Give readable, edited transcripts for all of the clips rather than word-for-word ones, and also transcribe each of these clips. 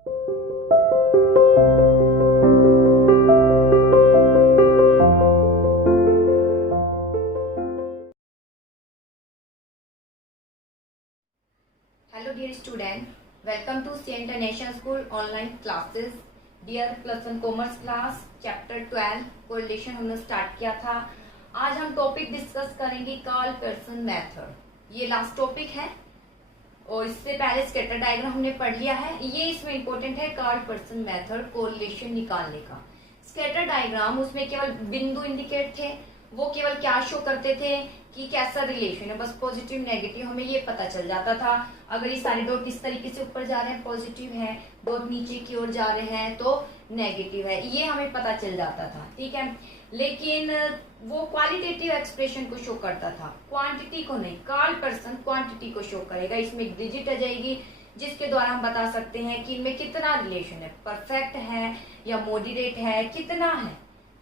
Hello dear student, welcome to St. International School online classes. Dear plus one commerce class chapter 12 correlation हमने start किया था। आज हम topic discuss करेंगे Karl Pearson method. ये last topic है और इससे पहले स्कैटर डायग्राम हमने पढ़ लिया है। ये इसमें इंपॉर्टेंट है कार्ल पेयरसन मेथड कोरिलेशन निकालने का। स्कैटर डायग्राम उसमें केवल बिंदु इंडिकेट थे, वो केवल क्या शो करते थे कि कैसा रिलेशन है, बस पॉजिटिव नेगेटिव हमें ये पता चल जाता था। अगर ये सारे डॉट किस तरीके से ऊपर जा रहे हैं पॉजिटिव है, डॉट नीचे की ओर जा रहे हैं तो नेगेटिव है, ये हमें पता चल जाता था। ठीक है, लेकिन वो क्वालिटेटिव एक्सप्रेशन को शो करता था, क्वांटिटी को नहीं। कार्ल पेयरसन क्वांटिटी को शो करेगा, इसमें एक डिजिट आ जाएगी जिसके द्वारा हम बता सकते हैं कि इनमें कितना रिलेशन है, परफेक्ट है या मॉडरेट है, कितना है।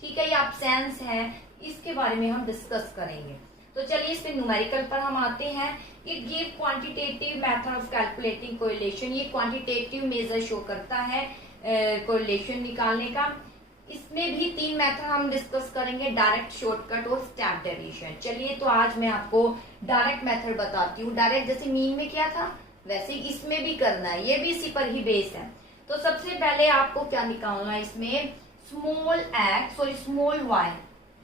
ठीक है, या अब्सेंस है, इसके बारे में हम डिस्कस करेंगे। तो चलिए इस पे न्यूमेरिकल पर हम आते हैं। It give quantitative method of calculating correlation. ये क्वांटिटेटिव मेजर शो करता है कोरिलेशन निकालने का। इसमें भी 3 मेथड हम डिस्कस करेंगे, डायरेक्ट, शॉर्टकट और स्टेप डेरिवेशन। चलिए तो आज मैं आपको डायरेक्ट मेथड बताती हूँ। डायरेक्ट जैसे मीन में किया था वैसे इसमें भी करना है, ये भी इसी पर ही बेस है। तो सबसे पहले आपको क्या निकालना है, इसमें स्मॉल एक्स और स्मॉल वाई,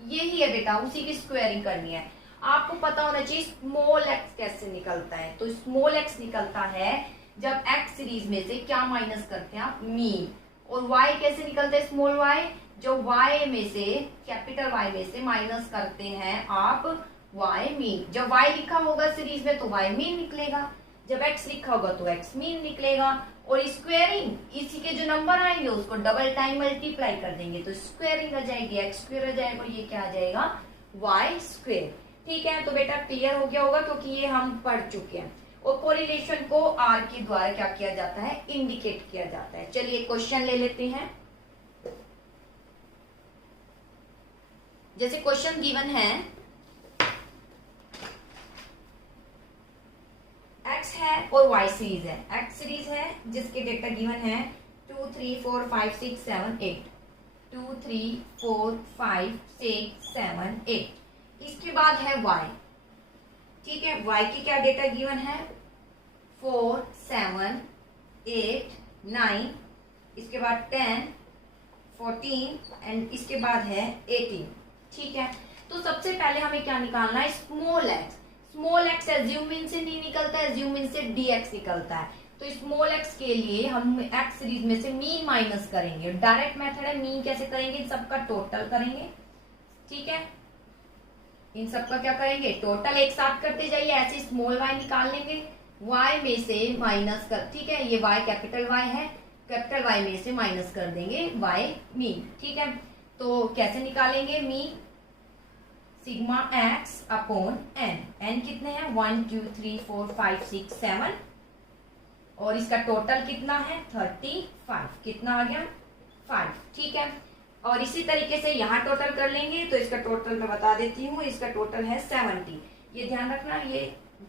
यही है बेटा, उसी की स्क्वायरिंग करनी है। आपको पता होना चाहिए स्मॉल एक्स कैसे निकलता है। तो स्मॉल एक्स निकलता है जब एक्स सीरीज में से क्या माइनस करते हैं आप, मीन। और वाई कैसे निकलता है स्मॉल वाई, जो वाई में से, कैपिटल वाई में से माइनस करते हैं आप वाई मीन। जब वाई लिखा होगा सीरीज में तो वाई मीन निकलेगा, जब एक्स लिखा होगा तो एक्स मीन निकलेगा। और स्क्वायरिंग, इसी के जो नंबर आएंगे उसको डबल टाइम मल्टीप्लाई कर देंगे तो स्क्वायरिंग आ जाएगी, एक्स स्क्वायर आ जाएगा और ये क्या आ जाएगा, वाई स्क्वायर। ठीक है, तो बेटा क्लियर हो गया होगा क्योंकि ये हम पढ़ चुके हैं। और कोरिलेशन को आर के द्वारा क्या किया जाता है, इंडिकेट किया जाता है। चलिए क्वेश्चन ले लेते हैं। जैसे क्वेश्चन गिवन है, एक्स है और वाई सीरीज है। एक्स सीरीज है जिसके डेटा गिवन है 2 3 4 5 6 7 8, 2 3 4 5 6 7 8। इसके बाद है y। ठीक है, y की क्या डेटा गिवन है, 4 7 8 9, इसके बाद 10 14 एंड इसके बाद है 18। ठीक है, तो सबसे पहले हमें क्या निकालना है, स्मॉल एक्स। स्मॉल एक्स एज्यूमिन से नहीं निकलता है, एज्यूमिन से dx निकलता है। तो स्मॉल एक्स के लिए हम एक्स सीरीज में से मीन माइनस करेंगे। डायरेक्ट मेथड है, मीन कैसे करेंगे, इन सबका टोटल करेंगे। ठीक है, इन सबका क्या करेंगे, टोटल एक साथ करते जाइए। ऐसे स्मॉल वाई निकाल लेंगे, वाई में से माइनस कर, ठीक है, ये वाई कैपिटल वाई है, कैपिटल वाई में से माइनस कर देंगे वाई मीन। ठीक है, तो कैसे निकालेंगे mean, sigma x upon n. N कितने हैं, 1 2 3 4 5 6 7 और इसका टोटल कितना है 35। कितना आ गया 5। ठीक है, और इसी तरीके से यहाँ टोटल कर लेंगे तो इसका टोटल मैं बता देती हूँ, इसका टोटल है 70। ये ध्यान रखना, ये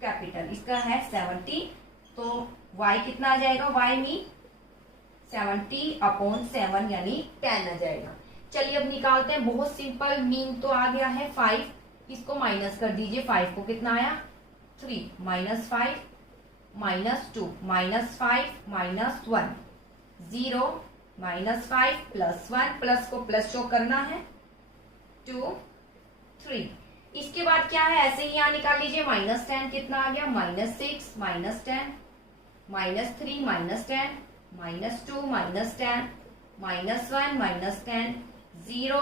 कैपिटल इसका है 70। तो y कितना आ जाएगा, y मीन 70 अपॉन 7 यानी 10 आ जाएगा। चलिए अब निकालते हैं, बहुत सिंपल। मीन तो आ गया है 5, इसको माइनस कर दीजिए। 5 को कितना आया 3, minus 5 minus 2 minus 5 minus 1 0 minus 5 plus 1, plus को प्लस शो करना है 2 3। इसके बाद क्या है, ऐसे ही यहाँ निकाल लीजिए। माइनस 10 कितना आ गया, minus 6 minus 10 minus 3 minus 10 minus 2 minus 10 minus 1 minus 10 0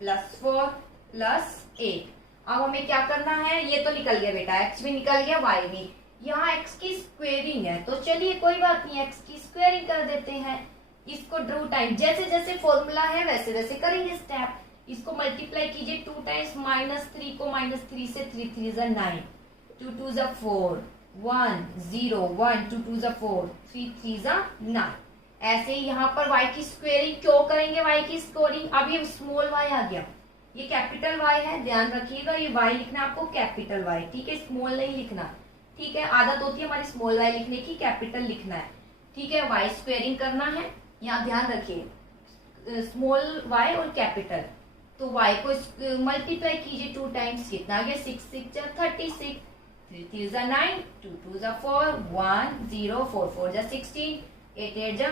plus 4 plus 8। अब हमें क्या करना है, ये तो निकल गया बेटा, एक्स भी निकल गया, वाई भी। यहाँ एक्स की स्क्वेयरिंग है तो चलिए कोई बात नहीं, एक्स की स्क्वेयरिंग कर देते हैं। इसको ड्रू टाइम, जैसे जैसे फॉर्मूला है वैसे वैसे करेंगे स्टेप। इसको मल्टीप्लाई कीजिए 2 टाइम्स, माइनस 3 को माइनस 3 से 3 3 जा 9, 2 2 जा 4 1 0 1 2 2 जा 4 3 3 जा 9। ऐसे ही यहाँ पर y की स्क्वेयरिंग क्यों करेंगे, y की स्क्वेयरिंग। अब ये स्मॉल y आ गया, ये कैपिटल y है, ध्यान रखिएगा ये y लिखना आपको कैपिटल Y। ठीक है, स्मॉल नहीं लिखना। ठीक है, आदत होती है हमारी स्मॉल y लिखने की, कैपिटल लिखना है। ठीक है, वाई स्क्वेयरिंग करना है। यहाँ ध्यान रखिए स्मॉल वाई और कैपिटल, तो y को मल्टीप्लाई कीजिए 2 टाइम्स, कितना आ गया 6 6 जा 36, 3 3 जा 9, 2 2 जा 4, 1 0 4 4 जा 16, 8 8 जा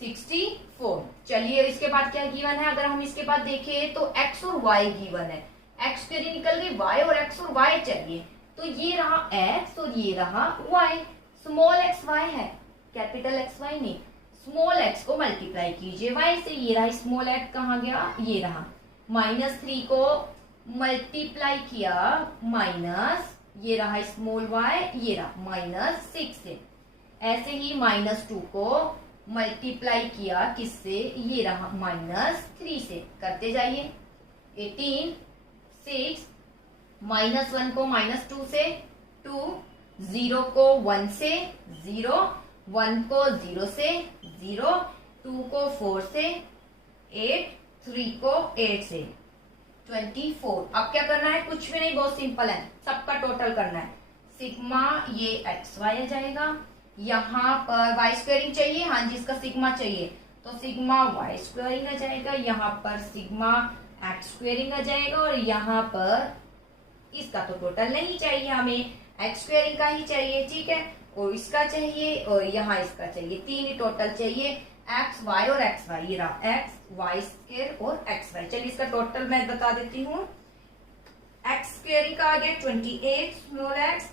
64। चलिए इसके बाद क्या गिवन है, अगर हम इसके बाद देखें तो x और y गिवन है, x स्क्वायर निकल गई, y और x और y चाहिए, तो ये रहा x और ये रहा y, स्मॉल एक्स वाई है, कैपिटल एक्स वाई नहीं। स्मॉल एक्स को मल्टीप्लाई कीजिए y से, ये रहा स्मॉल एक्स, कहाँ गया, ये रहा। -3 को मल्टीप्लाई किया माइनस, ये रहा स्मॉल y, ये रहा -6 से। ऐसे ही -2 को मल्टीप्लाई किया किससे, ये रहा -3 से। करते जाइए 18 6, -1 को -2 से 2, 0 को 1 से 0, 1 को 0 से 0, 2 को 4 से 8, 3 को 8 से 24। अब क्या करना है, कुछ भी नहीं, बहुत सिंपल है, सबका टोटल करना है। सिग्मा ये एक्स वाई आ जाएगा, यहाँ पर वाई स्क्वायरिंग चाहिए, हाँ जी इसका सिग्मा चाहिए, तो सिग्मा वाई स्क्वायरिंग आ जाएगा, यहाँ पर सिग्मा एक्स स्क्वायरिंग आ जाएगा, और यहाँ पर इसका तो टोटल नहीं चाहिए हमें, एक्स स्क्वायरिंग का ही चाहिए, ठीक है, और इसका चाहिए और यहाँ इसका चाहिए, 3 ही टोटल चाहिए, एक्स वाई और एक्स वाई, ये रहा एक्स वाई स्क्वायर और एक्स वाई। चलिए इसका टोटल मैं बता देती हूँ। एक्स स्क्वायरिंग का आ गया 28 स्मॉल एक्स,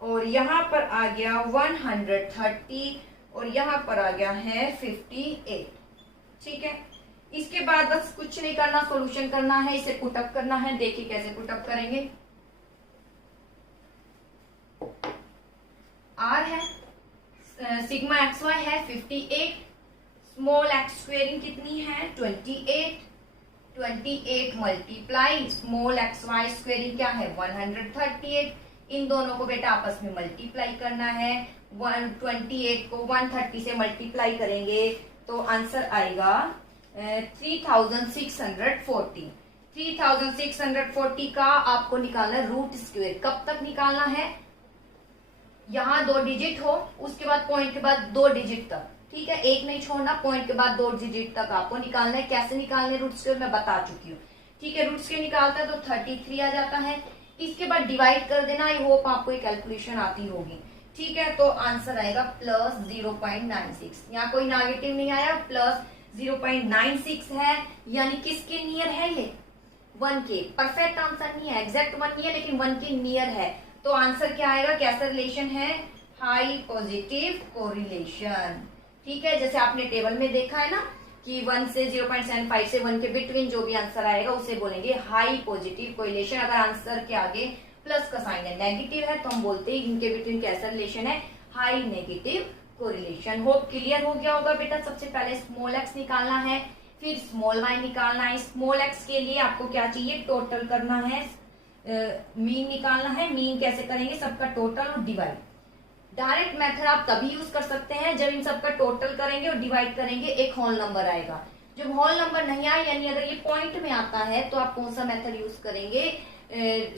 और यहाँ पर आ गया 130, और यहाँ पर आ गया है 58, ठीक है। इसके बाद बस कुछ नहीं करना, सॉल्यूशन करना है, इसे पुटअप करना है। देखिए कैसे पुटअप करेंगे। आर है, सिग्मा एक्स वाई है 58, स्मॉल एक्स स्क्वेयरिंग कितनी है 28, 28 multiply small x y squaring क्या है 138। इन दोनों को बेटा आपस में मल्टीप्लाई करना है, 128 को 130 से मल्टीप्लाई करेंगे तो आंसर आएगा 3640। 3640 का आपको निकालना है रूट स्क्वेयर। कब तक निकालना है, यहाँ 2 डिजिट हो, उसके बाद पॉइंट के बाद 2 डिजिट तक, ठीक है, एक नहीं छोड़ना, पॉइंट के बाद 2 डिजिट तक आपको निकालना है। कैसे निकालने रूट स्क्वेयर मैं बता चुकी हूँ, ठीक है। रूट स्क्वेयर निकालता है तो 33 आ जाता है, इसके बाद डिवाइड कर देना। आई होप आपको एक कैलकुलेशन आती होगी, ठीक है। तो आंसर आएगा +0.96। यहाँ कोई नेगेटिव नहीं आया, +0.96 है, यानी किसके नियर है ये 1 के। परफेक्ट आंसर नहीं है, एग्जैक्ट 1 नहीं है, लेकिन 1 के नियर है। तो आंसर क्या आएगा, कैसा रिलेशन है, हाई पॉजिटिव कोरिलेशन, ठीक है। जैसे आपने टेबल में देखा है ना कि 1 से 0.75 से 1 के बिटवीन जो भी आंसर आएगा उसे बोलेंगे हाई पॉजिटिव कोरिलेशन। अगर आंसर के आगे प्लस का साइन है, नेगेटिव है, तो हम बोलते हैं इनके बिटवीन कैसा रिलेशन है, high negative correlation. Hope clear हो गया होगा बेटा। सबसे पहले स्मॉल एक्स निकालना है, फिर स्मॉल वाई निकालना है। स्मॉल एक्स के लिए आपको क्या चाहिए, टोटल करना है, मीन निकालना है। मीन कैसे करेंगे, सबका टोटल और डिवाइड। डायरेक्ट मेथड आप तभी यूज कर सकते हैं जब इन सबका टोटल करेंगे और डिवाइड करेंगे, एक होल नंबर आएगा। जब होल नंबर नहीं आए, यानी अगर ये पॉइंट में आता है, तो आप कौन सा मेथड यूज करेंगे,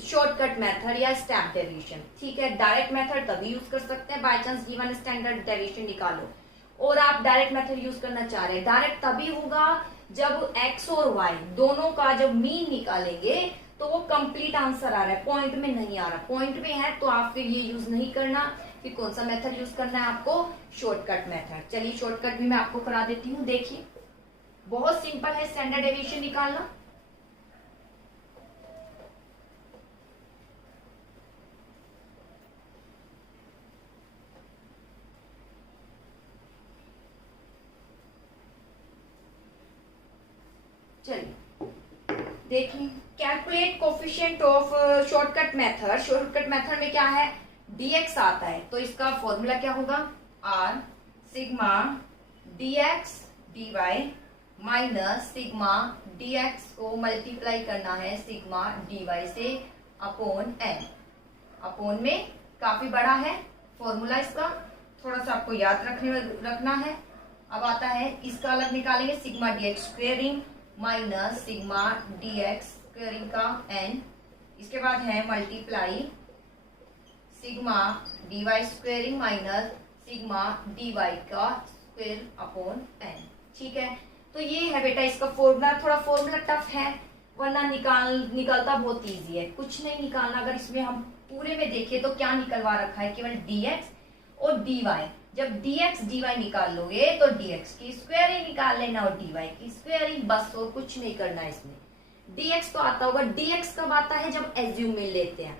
शॉर्टकट मेथड या स्टेप डेविएशन, ठीक है। डायरेक्ट मेथड तभी यूज कर सकते हैं, by chance given standard deviation निकालो और आप डायरेक्ट मेथड यूज करना चाह रहे हैं। डायरेक्ट तभी होगा जब एक्स और वाई दोनों का जब मीन निकालेंगे तो वो कंप्लीट आंसर आ रहा है, पॉइंट में नहीं आ रहा। पॉइंट में है तो आप फिर ये यूज नहीं करना। फिर कौन सा मेथड यूज करना है आपको, शॉर्टकट मेथड। चलिए शॉर्टकट भी मैं आपको करा देती हूँ। देखिए बहुत सिंपल है स्टैंडर्ड डेविएशन निकालना। चलिए देखिए, calculate coefficient of shortcut method. Shortcut method में क्या है, dx आता है, तो इसका फॉर्मूला क्या होगा, r sigma dx dy minus sigma dx को मल्टीप्लाई करना है सिग्मा dy से अपॉन n। अपॉन में काफी बड़ा है फॉर्मूला, इसका थोड़ा सा आपको याद रखना है। अब आता है इसका अलग निकालेंगे, sigma dx squaring minus sigma dx squaring का n। इसके बाद है multiply sigma dy squaring minus sigma dy का स्क्वायर अपॉन n। ठीक है, तो ये है बेटा इसका फॉर्मूला। थोड़ा फॉर्मूला टफ है, वरना निकलता बहुत इजी है। कुछ नहीं निकालना, अगर इसमें हम पूरे में देखें तो क्या निकलवा रखा है, केवल dx और dy। जब dx dy निकाल लोगे तो dx की स्क्वायर ही निकाल लेना और dy की स्क्वायर ही, बस और कुछ नहीं करना इसमें। dx तो आता होगा, dx कब आता है जब एज्यूम में लेते हैं।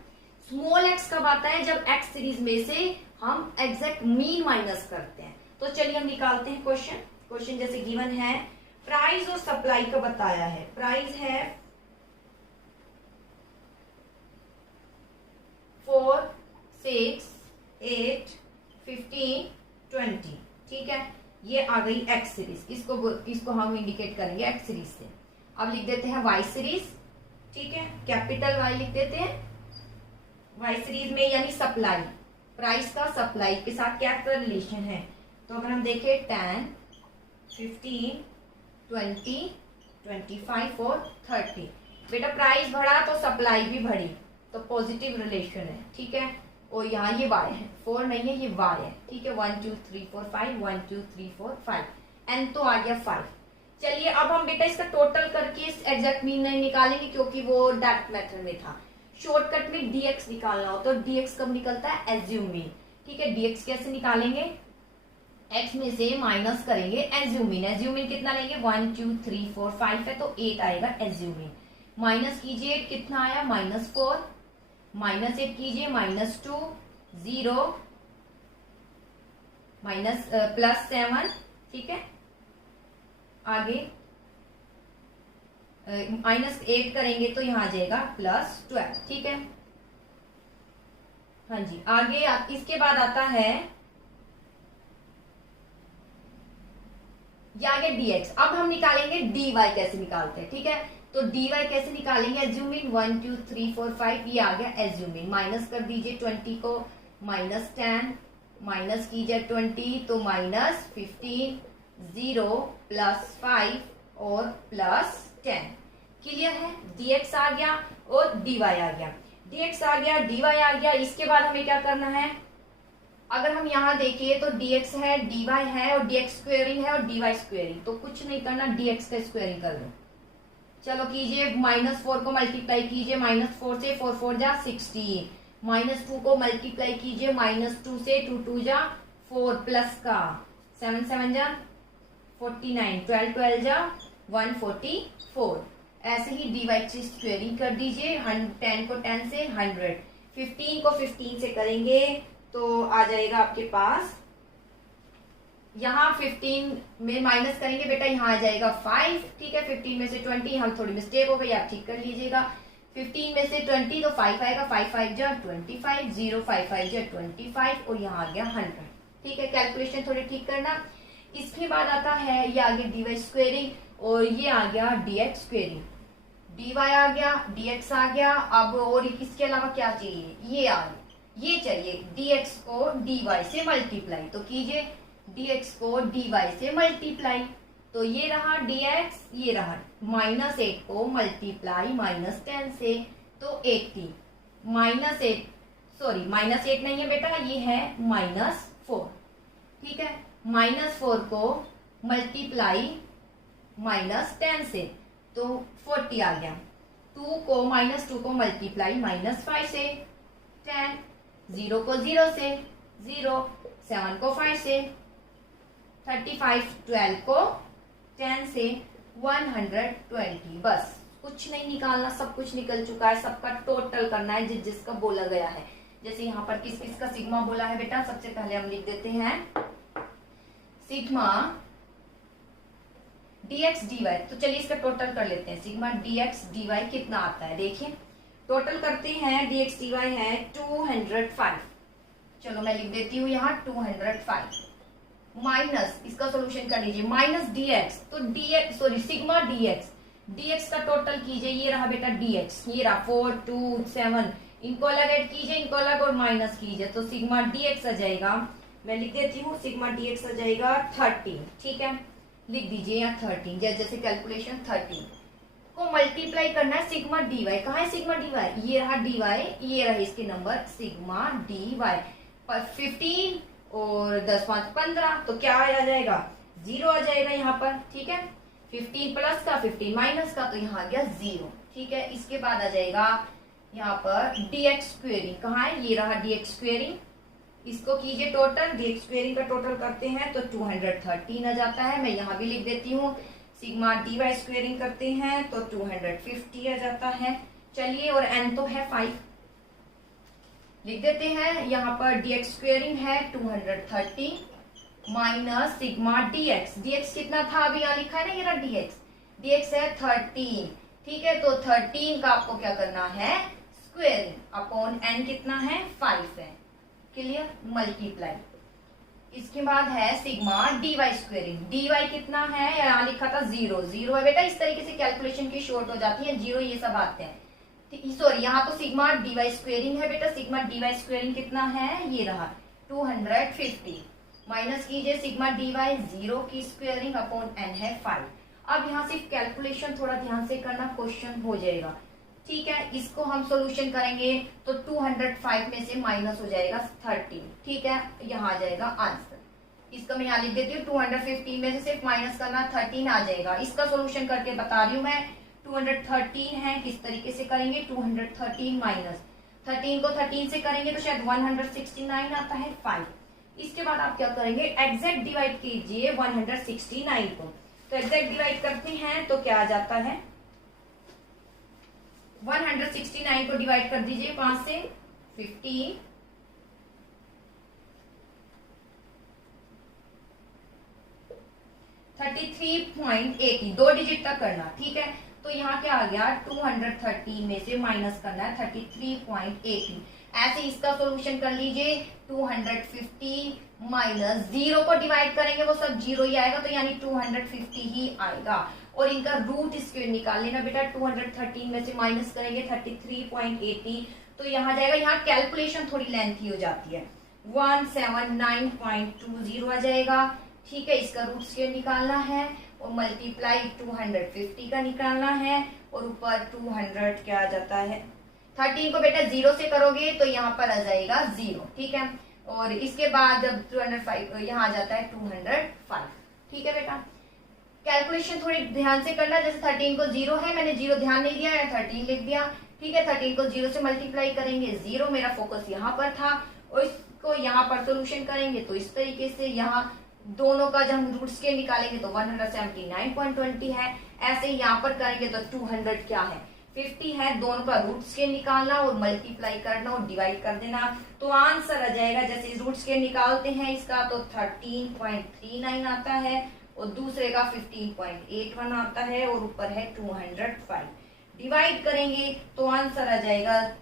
स्मॉल x कब आता है जब x सीरीज में से हम एग्जैक्ट मीन माइनस करते हैं। तो चलिए हम निकालते हैं क्वेश्चन जैसे गिवन है, प्राइस और सप्लाई का बताया है। प्राइस है 4, 6, 8, 15, 20। ठीक है, ये आ गई एक्स सीरीज। इसको हम इंडिकेट करेंगे एक्स सीरीज से। अब लिख देते हैं वाई सीरीज। ठीक है, कैपिटल वाई लिख देते हैं वाई सीरीज में, यानी सप्लाई। प्राइस का सप्लाई के साथ क्या रिलेशन है, तो अगर हम देखें 10, 15, 20, 25 और 30। बेटा प्राइस बढ़ा तो सप्लाई भी बढ़ी, तो पॉजिटिव रिलेशन है। ठीक है, और यहाँ ये y है, 4 नहीं है, ये y है। ठीक है, 1 2 3 4 5, 1 2 3 4 5, n तो आ गया 5। चलिए अब हम बेटा इसका टोटल करके एग्जैक्ट मीन नहीं निकालेंगे, क्योंकि वो डायरेक्ट मेथड में था। शॉर्टकट में dx निकालना हो तो dx कब निकलता है, एज्यूम मीन। ठीक है, dx कैसे निकालेंगे, x में से माइनस करेंगे एज्यूम मीन। एज्यूम मीन कितना लेंगे, 1 2 3 4 5 है तो 8 आएगा एज्यूम मीन। माइनस कीजिए, कितना आया, -4, -8 कीजिए, -2, 0, +7। ठीक है, आगे -8 करेंगे तो यहाँ आ जाएगा +12। ठीक है, हाँ जी। आगे इसके बाद आता है ये आगे dx। अब हम निकालेंगे dy कैसे निकालते हैं। ठीक है, तो dy कैसे निकालेंगे, एज्यूमिंग 1 2 3 4 5, ये आ गया एज्यूमिंग। माइनस कर दीजिए 20 को, -10, माइनस कीजिए 20 तो -15, 0, +5 और +10। क्लियर है, dx आ गया और dy आ गया। dx आ गया, dy आ गया। इसके बाद हमें क्या करना है, अगर हम यहाँ देखिए तो dx है, dy है और dx स्क्वेयरिंग है और dy स्क्वेयरिंग, तो कुछ नहीं करना, dx का स्क्वेयरिंग कर लो। चलो कीजिए, -4 को मल्टीप्लाई कीजिए, -4 से 4 4 जा 16, -2 को मल्टीप्लाई कीजिए, -2 से 2 2 जा 4, प्लस का 7 7 जा 49, 12 12 जा 144। ऐसे ही dy की स्क्वेयरिंग कर दीजिए, 10 को 10 से 100, 15 को 15 से करेंगे तो आ जाएगा आपके पास, यहाँ 15 में माइनस करेंगे बेटा, यहाँ आ जाएगा 5। ठीक है, 15 में से 20, हम थोड़ी मिस्टेक हो गई, आप ठीक कर लीजिएगा। 15 में से 20 तो 5 आएगा, 5 5 जा 25, 0 5 5 जा 25 और यहाँ आ गया 100। ठीक है, कैलकुलेशन थोड़ी ठीक करना। इसके बाद आता है ये आगे dy स्क्वेयरिंग और ये आ गया dx स्क्वेयरिंग। dy आ गया, dx आ गया। अब और इसके अलावा क्या चाहिए, ये आ गया, ये चाहिए dx को dy से मल्टीप्लाई, तो कीजिए dx को dy से मल्टीप्लाई, तो ये रहा dx, ये रहा -8 को मल्टीप्लाई -10 से तो 80, -8 सॉरी -8 नहीं है बेटा, ये है -4। ठीक है, -4 को मल्टीप्लाई -10 से तो 40 आ गया। 2 को मल्टीप्लाई -5 से 10, 0 को 0 से 0, 7 को 5 से 35, 12 को 10 से 120। बस कुछ नहीं निकालना, सब कुछ निकल चुका है। सबका टोटल करना है जिसका बोला गया है। जैसे यहाँ पर किस किस का सिग्मा बोला है बेटा, सबसे पहले हम लिख देते हैं सिग्मा dx dy। तो चलिए इसका टोटल कर लेते हैं, सिग्मा dx dy कितना आता है, देखिए टोटल करते हैं। dx dy है 205। चलो मैं लिख देती हूँ यहाँ 205 माइनस, इसका सोल्यूशन कर लीजिए, -dx तो dx सॉरी सिग्मा dx का टोटल कीजिए, ये रहा बेटा dx, ये रहा 4 2 7, इनको अलग ऐड कीजिए, इनको अलग और माइनस कीजिए, तो सिग्मा dx आ जाएगा, मैं लिख देती हूँ सिग्मा dx आ जाएगा 13। ठीक है, लिख दीजिए यहाँ 13, जैसे कैलकुलेशन 13 को मल्टीप्लाई करना है सिग्मा dy। कहाँ है सिग्मा dy, ये रहा dy, ये रहा इसके नंबर सिग्मा dy। 15 और 10 5 15, तो क्या आ जाएगा 0 आ जाएगा यहाँ पर। ठीक है, 15 प्लस का 15 माइनस का, तो यहाँ आ गया 0। ठीक है, इसके बाद आ जाएगा यहाँ पर dx स्क्वेयरिंग। कहाँ है, ये रहा dx स्क्वेयरिंग। इसको कीजिए टोटल, dx स्क्वेयरिंग का टोटल करते हैं तो 213 आ जाता है। मैं यहाँ भी लिख देती हूँ, सिग्मा dy स्क्वेयरिंग करते हैं तो 250 आ जाता है। चलिए, और n तो है 5, लिख देते हैं। यहाँ पर dx स्क्वेयरिंग है 230 माइनस सिग्मा dx। dx कितना था, अभी यहाँ लिखा है ना, ये रहा dx है 13। ठीक है, तो 13 का आपको क्या करना है, स्क्वेयरिंग अपॉन n कितना है 5 है। Clear, multiply. इसके बाद है सिग्मा dy स्क्वेयरिंग। dy कितना है, यहाँ लिखा था 0 है बेटा। इस तरीके से कैलकुलेशन की शॉर्ट हो जाती है, 0 ये सब आते हैं। सॉरी, यहाँ तो सिग्मा dy स्क्वेयरिंग है बेटा। सिग्मा dy स्क्वेयरिंग कितना है, ये रहा 250 माइनस कीजिए सिग्मा dy 0 की स्क्वेयरिंग अपॉन n है 5। अब यहाँ सिर्फ कैलकुलेशन थोड़ा ध्यान से करना, क्वेश्चन हो जाएगा। ठीक है, इसको हम सोल्यूशन करेंगे तो 205 में से माइनस हो जाएगा 13। ठीक है, यहाँ आ जाएगा आंसर। इसका मैं यहाँ लिख देती हूँ, 215 में से सिर्फ माइनस करना 13 आ जाएगा। इसका सोल्यूशन करके बता रही हूँ मैं। 213 है, किस तरीके से करेंगे, 213 माइनस 13 को 13 से करेंगे तो शायद 169 आता है 5। इसके बाद आप क्या करेंगे, एग्जैक्ट डिवाइड कीजिए 169 को। तो एग्जैक्ट डिवाइड करते हैं तो क्या आ जाता है, 169 को डिवाइड कर दीजिए 5 से, 15 33.80, 2 डिजिट तक करना। ठीक है, तो यहाँ क्या आ गया, 213 में से माइनस करना है 33.80। ऐसे इसका सॉल्यूशन कर लीजिए। 250 माइनस 0 को डिवाइड करेंगे वो सब 0 ही आएगा, तो यानी 250 ही आएगा। और इनका रूट स्क्वायर निकाल लेना बेटा। 213 में से माइनस करेंगे 33.80, तो यहाँ जाएगा। यहाँ कैलकुलेशन थोड़ी लेंथी हो जाती है, 179.20 आ जाएगा। ठीक है, इसका रूट स्क्वायर निकालना है और मल्टीप्लाई 250 का निकालना है, और ऊपर 200 क्या आ जाता है, 13 को बेटा 0 से करोगे तो यहाँ पर आ जाएगा 0। ठीक है, और इसके बाद 205 यहाँ आ जाता है 205। ठीक है बेटा, कैलकुलेशन थोड़ी ध्यान से करना। जैसे 13 को 0 है, मैंने 0 ध्यान नहीं दिया, 13 लिख दिया। ठीक है, 13 को 0 से मल्टीप्लाई करेंगे 0, मेरा फोकस यहाँ पर था। और इसको यहाँ पर सोल्यूशन करेंगे तो इस तरीके से, यहाँ दोनों का जब हम रूट स्क्वायर निकालेंगे तो 179.20 है। ऐसे यहाँ पर करेंगे तो 200 क्या है, 50 है। दोनों का रूट स्क्वायर निकालना और मल्टीप्लाई करना और डिवाइड कर देना, तो आंसर आ जाएगा। जैसे रूट स्क्वायर निकालते हैं इसका तो 13.39 आता है, और दूसरे का 15.81 आता है, और ऊपर है 205। डिवाइड करेंगे तो आंसर आ जाएगा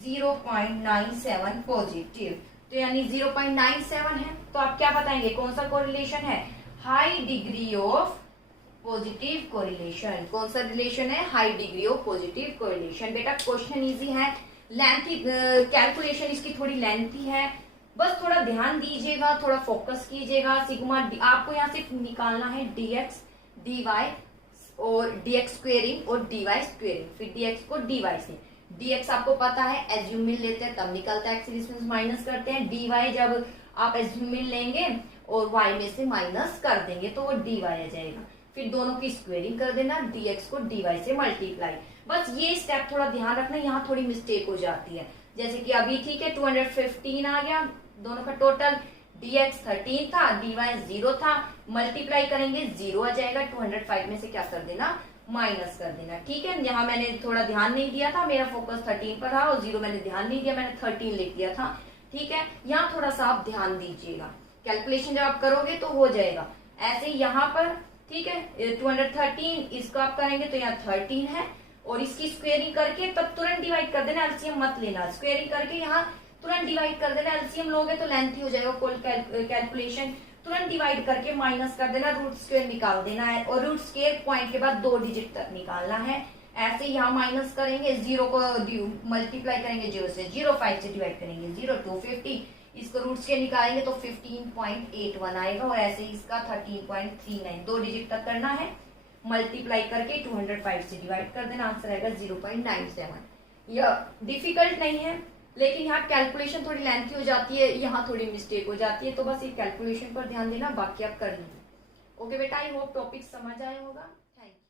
0.97 पॉजिटिव। तो यानी 0.97 है। तो आप क्या बताएंगे, कौन सा कोरिलेशन है, high degree of positive correlation. कौन सा रिलेशन है, high degree of positive correlation. बेटा क्वेश्चन इजी है, लेंथी कैलकुलेशन इसकी थोड़ी लेंथी है, बस थोड़ा ध्यान दीजिएगा, थोड़ा फोकस कीजिएगा। सिग्मा आपको यहाँ सिर्फ निकालना है dx dy और dx स्क्वेयरिंग और dy स्क्वेयरिंग, फिर dx को dy से। dx आपको पता है एज्यूमिल लेते हैं तब निकलता है, एक्स में माइनस करते हैं। dy जब आप एज्यूमिल लेंगे और y में से माइनस कर देंगे तो वो dy आ जाएगा। फिर दोनों की स्क्वेयरिंग कर देना, dx को dy से मल्टीप्लाई। बस ये स्टेप थोड़ा ध्यान रखना, यहाँ थोड़ी मिस्टेक हो जाती है। जैसे कि अभी ठीक है 215 आ गया दोनों का टोटल, dx 13 था, dy 0 था, मल्टीप्लाई करेंगे 0 आ जाएगा। 205 में से क्या कर देना, माइनस कर देना। ठीक है, यहाँ मैंने थोड़ा ध्यान नहीं दिया था, मेरा फोकस 13 पर था, और 0 मैंने ध्यान नहीं दिया, मैंने 13 लिख दिया था। ठीक है, यहाँ थोड़ा सा आप ध्यान दीजिएगा, कैलकुलेशन जब आप करोगे तो हो जाएगा। ऐसे यहाँ पर ठीक है 213 इसको आप करेंगे तो यहाँ 13 है, और इसकी स्क्वेयरिंग करके तब तुरंत डिवाइड कर देना, एलसीएम मत लेना। स्क्वेयरिंग करके यहाँ तुरंत डिवाइड कर देना, एलसीएम लोगे तो लेंथी हो जाएगा कोई कैलकुलेशन। तुरंत डिवाइड करके माइनस कर देना, रूट स्क्वायर निकाल देना है, और रूट स्क्वायर पॉइंट के बाद 2 डिजिट तक निकालना है। ऐसे यहाँ माइनस करेंगे, 0 को मल्टीप्लाई करेंगे 0 से, 0.5 से डिवाइड करेंगे 0 250, इसको रूट स्क्वायर निकालेंगे तो 15.81 आएगा, और ऐसे इसका 13.39, 2 डिजिट तक करना है, मल्टीप्लाई करके 205 से डिवाइड कर देना, आंसर आएगा 0.97। यह डिफिकल्ट नहीं है, लेकिन यहाँ कैलकुलेशन थोड़ी लेंथी हो जाती है, यहाँ थोड़ी मिस्टेक हो जाती है, तो बस ये कैलकुलेशन पर ध्यान देना, बाकी आप कर लेंगे। ओके बेटा, आई होप टॉपिक समझ आया होगा। Thank you.